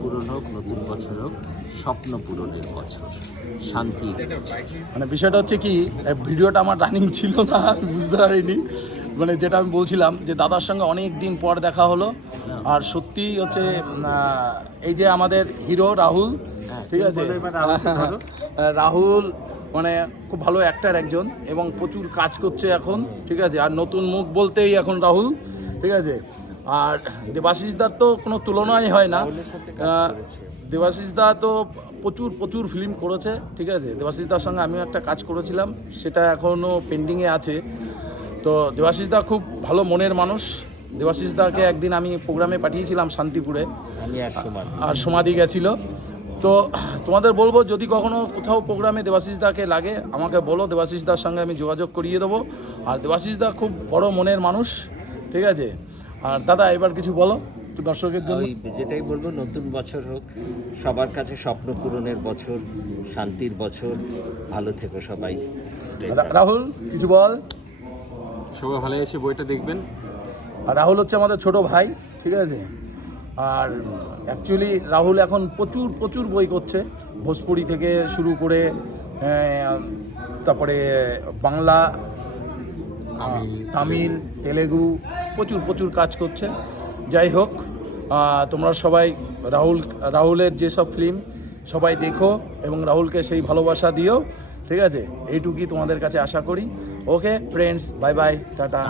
পূরণ হোক, নতুন বছর হোক, স্বপ্ন পূরণের বছর, শান্তির বছর। মানে বিষয়টা হচ্ছে কি, ভিডিওটা আমার রানিং ছিল না, বুঝতে পারিনি। মানে যেটা আমি বলছিলাম যে দাদার সঙ্গে অনেক দিন পর দেখা হলো, আর সত্যি হচ্ছে এই যে আমাদের হিরো রাহুল, ঠিক আছে, রাহুল মানে খুব ভালো অ্যাক্টার একজন, এবং প্রচুর কাজ করছে এখন, ঠিক আছে। আর নতুন মুখ বলতেই এখন রাহুল, ঠিক আছে। আর দেবাশিস দার তো কোনো তুলনাই হয় না। দেবাশিস দা তো প্রচুর প্রচুর ফিল্ম করেছে, ঠিক আছে। দেবাশিস দার সঙ্গে আমিও একটা কাজ করেছিলাম, সেটা এখনও পেন্ডিংয়ে আছে। তো দেবাশিস দা খুব ভালো মনের মানুষ। দেবাশিস দাকে একদিন আমি প্রোগ্রামে পাঠিয়েছিলাম শান্তিপুরে, আর সমাধি গেছিল। তো তোমাদের বলবো, যদি কখনো কোথাও প্রোগ্রামে দেবাশিস দাকে লাগে আমাকে বলো, দেবাশিস দার সঙ্গে আমি যোগাযোগ করিয়ে দেবো। আর দেবাশিস দা খুব বড় মনের মানুষ, ঠিক আছে। আর দাদা এবার কিছু বলো দর্শকের জন্য। যেটাই বলবো, নতুন বছর হোক, সবার কাছে স্বপ্ন পূরণের বছর, শান্তির বছর, ভালো থেকো সবাই। রাহুল কিছু বল। সবাই ভালো এসে বইটা দেখবেন। আর রাহুল হচ্ছে আমাদের ছোট ভাই, ঠিক আছে। আর অ্যাকচুয়ালি রাহুল এখন প্রচুর প্রচুর বই করছে, ভোজপুরি থেকে শুরু করে তারপরে বাংলা, তামিল, তেলেগু, প্রচুর প্রচুর কাজ করছে। যাই হোক, তোমরা সবাই রাহুলের যেসব ফিল্ম সবাই দেখো এবং রাহুলকে সেই ভালোবাসা দিও, ঠিক আছে। এইটুকুই তোমাদের কাছে আশা করি। Okay friends, bye bye, tata.